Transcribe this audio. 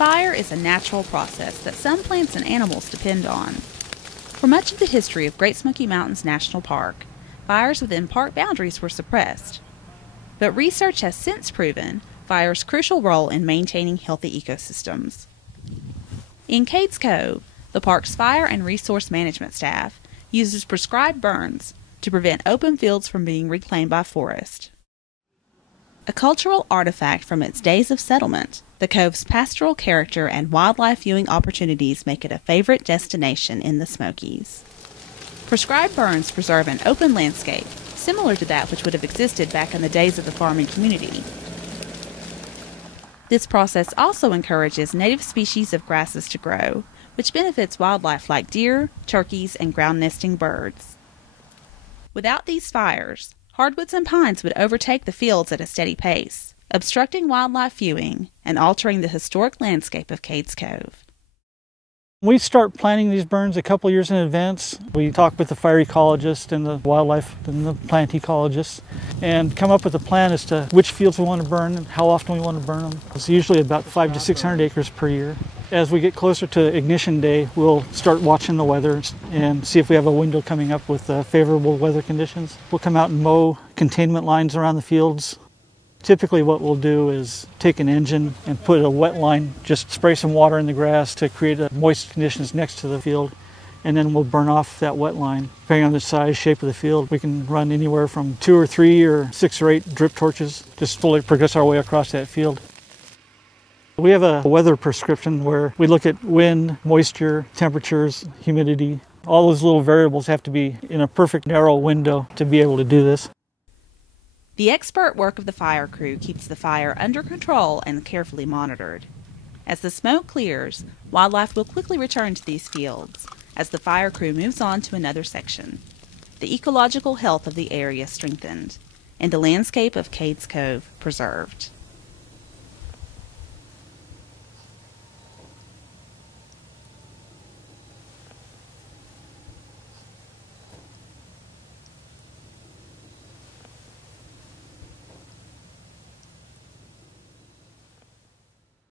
Fire is a natural process that some plants and animals depend on. For much of the history of Great Smoky Mountains National Park, fires within park boundaries were suppressed. But research has since proven fire's crucial role in maintaining healthy ecosystems. In Cades Cove, the park's fire and resource management staff uses prescribed burns to prevent open fields from being reclaimed by forest. A cultural artifact from its days of settlement, the cove's pastoral character and wildlife viewing opportunities make it a favorite destination in the Smokies. Prescribed burns preserve an open landscape, similar to that which would have existed back in the days of the farming community. This process also encourages native species of grasses to grow, which benefits wildlife like deer, turkeys, and ground-nesting birds. Without these fires, hardwoods and pines would overtake the fields at a steady pace, obstructing wildlife viewing and altering the historic landscape of Cades Cove. We start planning these burns a couple years in advance. We talk with the fire ecologist and the wildlife and the plant ecologist and come up with a plan as to which fields we want to burn and how often we want to burn them. It's usually about 500 to 600 acres per year. As we get closer to ignition day, we'll start watching the weather and see if we have a window coming up with favorable weather conditions. We'll come out and mow containment lines around the fields. Typically what we'll do is take an engine and put a wet line, just spray some water in the grass to create moist conditions next to the field, and then we'll burn off that wet line. Depending on the size, shape of the field, we can run anywhere from 2 or 3 or 6 or 8 drip torches, just slowly progress our way across that field. We have a weather prescription where we look at wind, moisture, temperatures, humidity. All those little variables have to be in a perfect narrow window to be able to do this. The expert work of the fire crew keeps the fire under control and carefully monitored. As the smoke clears, wildlife will quickly return to these fields as the fire crew moves on to another section. The ecological health of the area strengthened, and the landscape of Cades Cove preserved.